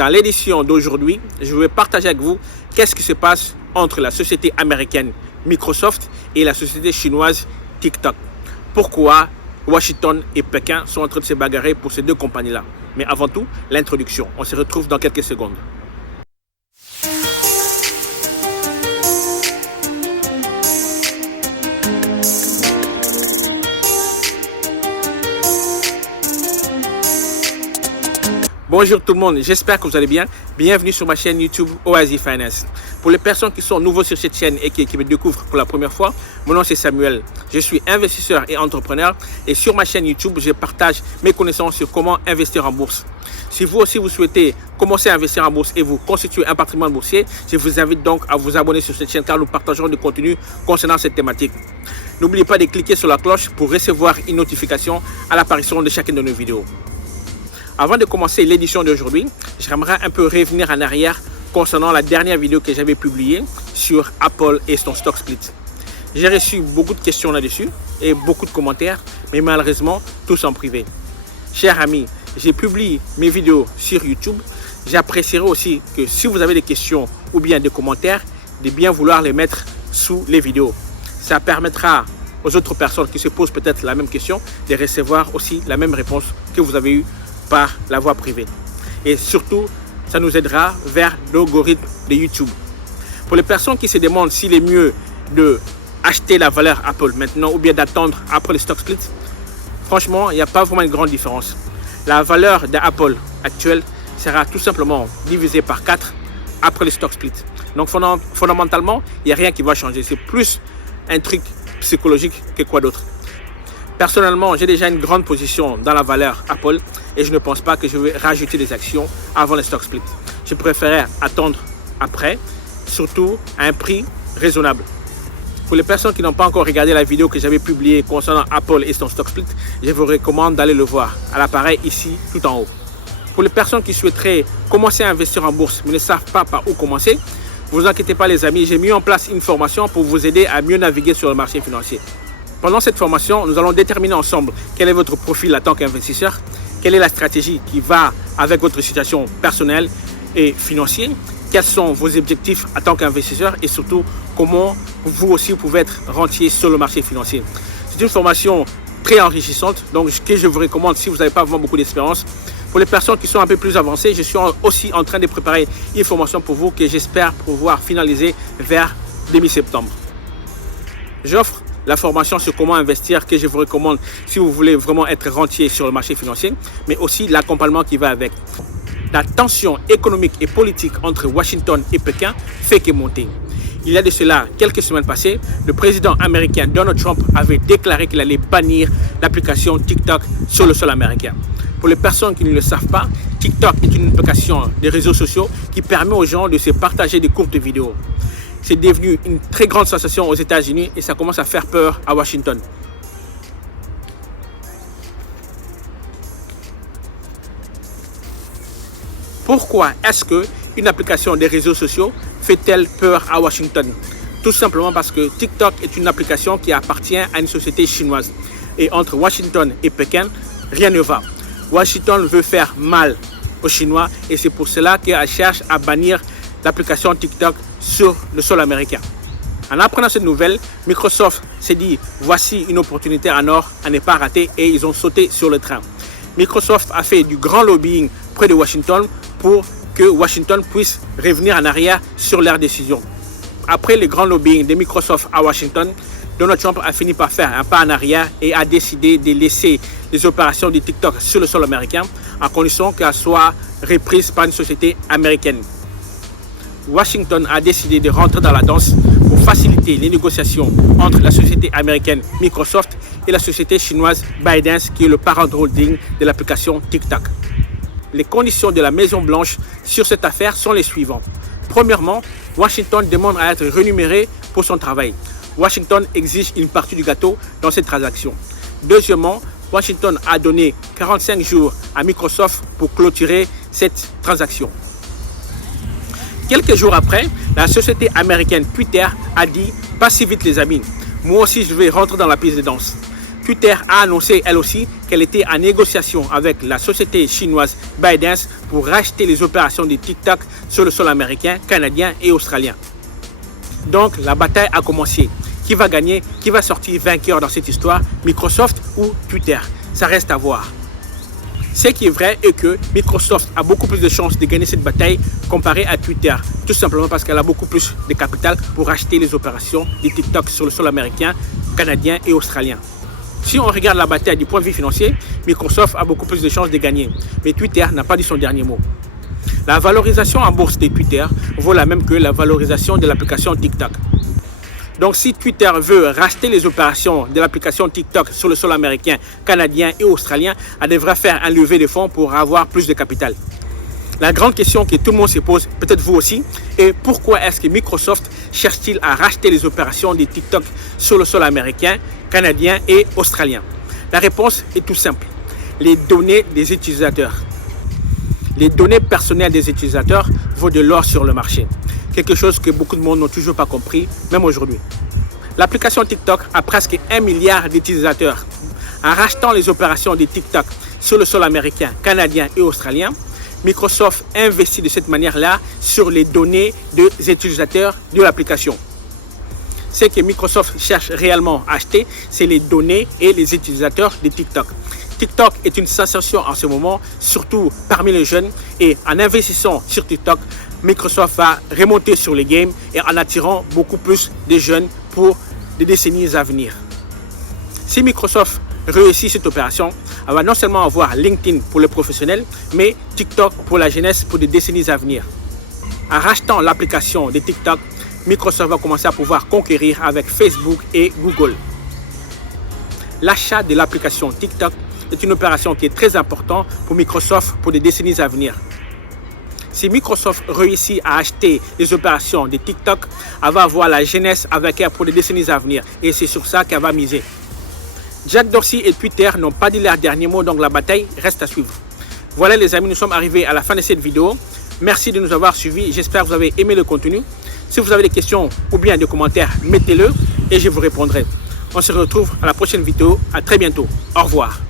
Dans l'édition d'aujourd'hui, je vais partager avec vous qu'est-ce qui se passe entre la société américaine Microsoft et la société chinoise TikTok. Pourquoi Washington et Pékin sont en train de se bagarrer pour ces deux compagnies-là. Mais avant tout, l'introduction. On se retrouve dans quelques secondes. Bonjour tout le monde, j'espère que vous allez bien. Bienvenue sur ma chaîne YouTube Oasis Finance. Pour les personnes qui sont nouveaux sur cette chaîne et qui me découvrent pour la première fois, mon nom c'est Samuel. Je suis investisseur et entrepreneur et sur ma chaîne YouTube, je partage mes connaissances sur comment investir en bourse. Si vous aussi vous souhaitez commencer à investir en bourse et vous constituer un patrimoine boursier, je vous invite donc à vous abonner sur cette chaîne car nous partagerons du contenu concernant cette thématique. N'oubliez pas de cliquer sur la cloche pour recevoir une notification à l'apparition de chacune de nos vidéos. Avant de commencer l'édition d'aujourd'hui, j'aimerais un peu revenir en arrière concernant la dernière vidéo que j'avais publiée sur Apple et son stock split. J'ai reçu beaucoup de questions là-dessus et beaucoup de commentaires, mais malheureusement, tous en privé. Chers amis, j'ai publié mes vidéos sur YouTube. J'apprécierais aussi que si vous avez des questions ou bien des commentaires, de bien vouloir les mettre sous les vidéos. Ça permettra aux autres personnes qui se posent peut-être la même question de recevoir aussi la même réponse que vous avez eue par la voie privée. Et surtout, ça nous aidera vers l'algorithme de YouTube. Pour les personnes qui se demandent s'il est mieux de acheter la valeur Apple maintenant ou bien d'attendre après le stock split, franchement, il n'y a pas vraiment une grande différence. La valeur d'Apple actuelle sera tout simplement divisée par 4 après le stock split. Donc fondamentalement, il n'y a rien qui va changer. C'est plus un truc psychologique que quoi d'autre. Personnellement, j'ai déjà une grande position dans la valeur Apple et je ne pense pas que je vais rajouter des actions avant le stock split. Je préférerais attendre après, surtout à un prix raisonnable. Pour les personnes qui n'ont pas encore regardé la vidéo que j'avais publiée concernant Apple et son stock split, je vous recommande d'aller le voir à l'appareil ici tout en haut. Pour les personnes qui souhaiteraient commencer à investir en bourse mais ne savent pas par où commencer, ne vous inquiétez pas les amis, j'ai mis en place une formation pour vous aider à mieux naviguer sur le marché financier. Pendant cette formation, nous allons déterminer ensemble quel est votre profil en tant qu'investisseur, quelle est la stratégie qui va avec votre situation personnelle et financière, quels sont vos objectifs en tant qu'investisseur et surtout comment vous aussi pouvez être rentier sur le marché financier. C'est une formation très enrichissante, donc que je vous recommande si vous n'avez pas vraiment beaucoup d'expérience. Pour les personnes qui sont un peu plus avancées, je suis aussi en train de préparer une formation pour vous que j'espère pouvoir finaliser vers début septembre. J'offre la formation sur comment investir que je vous recommande si vous voulez vraiment être rentier sur le marché financier, mais aussi l'accompagnement qui va avec. La tension économique et politique entre Washington et Pékin fait que monter. Il y a de cela quelques semaines passées, le président américain Donald Trump avait déclaré qu'il allait bannir l'application TikTok sur le sol américain. Pour les personnes qui ne le savent pas, TikTok est une application des réseaux sociaux qui permet aux gens de se partager des courtes vidéos. C'est devenu une très grande sensation aux États-Unis et ça commence à faire peur à Washington. Pourquoi est-ce qu'une application des réseaux sociaux fait-elle peur à Washington? Tout simplement parce que TikTok est une application qui appartient à une société chinoise. Et entre Washington et Pékin, rien ne va. Washington veut faire mal aux Chinois et c'est pour cela qu'elle cherche à bannir l'application TikTok sur le sol américain. En apprenant cette nouvelle, Microsoft s'est dit voici une opportunité en or à ne pas rater et ils ont sauté sur le train. Microsoft a fait du grand lobbying près de Washington pour que Washington puisse revenir en arrière sur leurs décisions. Après le grand lobbying de Microsoft à Washington, Donald Trump a fini par faire un pas en arrière et a décidé de laisser les opérations de TikTok sur le sol américain à condition qu'elles soient reprises par une société américaine. Washington a décidé de rentrer dans la danse pour faciliter les négociations entre la société américaine Microsoft et la société chinoise ByteDance qui est le parent holding de l'application TikTok. Les conditions de la Maison Blanche sur cette affaire sont les suivantes. Premièrement, Washington demande à être rémunéré pour son travail. Washington exige une partie du gâteau dans cette transaction. Deuxièmement, Washington a donné 45 jours à Microsoft pour clôturer cette transaction. Quelques jours après, la société américaine Twitter a dit « Pas si vite les amis, moi aussi je vais rentrer dans la piste de danse ». Twitter a annoncé elle aussi qu'elle était en négociation avec la société chinoise ByteDance pour racheter les opérations de TikTok sur le sol américain, canadien et australien. Donc la bataille a commencé. Qui va gagner? Qui va sortir vainqueur dans cette histoire? Microsoft ou Twitter? Ça reste à voir. Ce qui est vrai est que Microsoft a beaucoup plus de chances de gagner cette bataille comparé à Twitter. Tout simplement parce qu'elle a beaucoup plus de capital pour acheter les opérations de TikTok sur le sol américain, canadien et australien. Si on regarde la bataille du point de vue financier, Microsoft a beaucoup plus de chances de gagner. Mais Twitter n'a pas dit son dernier mot. La valorisation en bourse de Twitter vaut la même que la valorisation de l'application TikTok. Donc si Twitter veut racheter les opérations de l'application TikTok sur le sol américain, canadien et australien, elle devra faire un levée de fonds pour avoir plus de capital. La grande question que tout le monde se pose, peut-être vous aussi, est pourquoi est-ce que Microsoft cherche-t-il à racheter les opérations de TikTok sur le sol américain, canadien et australien? La réponse est tout simple. Les données des utilisateurs. Les données personnelles des utilisateurs vaut de l'or sur le marché. Quelque chose que beaucoup de monde n'ont toujours pas compris, même aujourd'hui. L'application TikTok a presque 1 milliard d'utilisateurs. En rachetant les opérations de TikTok sur le sol américain, canadien et australien, Microsoft investit de cette manière-là sur les données des utilisateurs de l'application. Ce que Microsoft cherche réellement à acheter, c'est les données et les utilisateurs de TikTok. TikTok est une sensation en ce moment, surtout parmi les jeunes. Et en investissant sur TikTok, Microsoft va remonter sur les games et en attirant beaucoup plus de jeunes pour des décennies à venir. Si Microsoft réussit cette opération, elle va non seulement avoir LinkedIn pour les professionnels, mais TikTok pour la jeunesse pour des décennies à venir. En rachetant l'application de TikTok, Microsoft va commencer à pouvoir conquérir avec Facebook et Google. L'achat de l'application TikTok est une opération qui est très importante pour Microsoft pour des décennies à venir. Si Microsoft réussit à acheter les opérations de TikTok, elle va avoir la jeunesse avec elle pour des décennies à venir. Et c'est sur ça qu'elle va miser. Jack Dorsey et Twitter n'ont pas dit leur dernier mot, donc la bataille reste à suivre. Voilà les amis, nous sommes arrivés à la fin de cette vidéo. Merci de nous avoir suivis. J'espère que vous avez aimé le contenu. Si vous avez des questions ou bien des commentaires, mettez-le et je vous répondrai. On se retrouve à la prochaine vidéo. À très bientôt. Au revoir.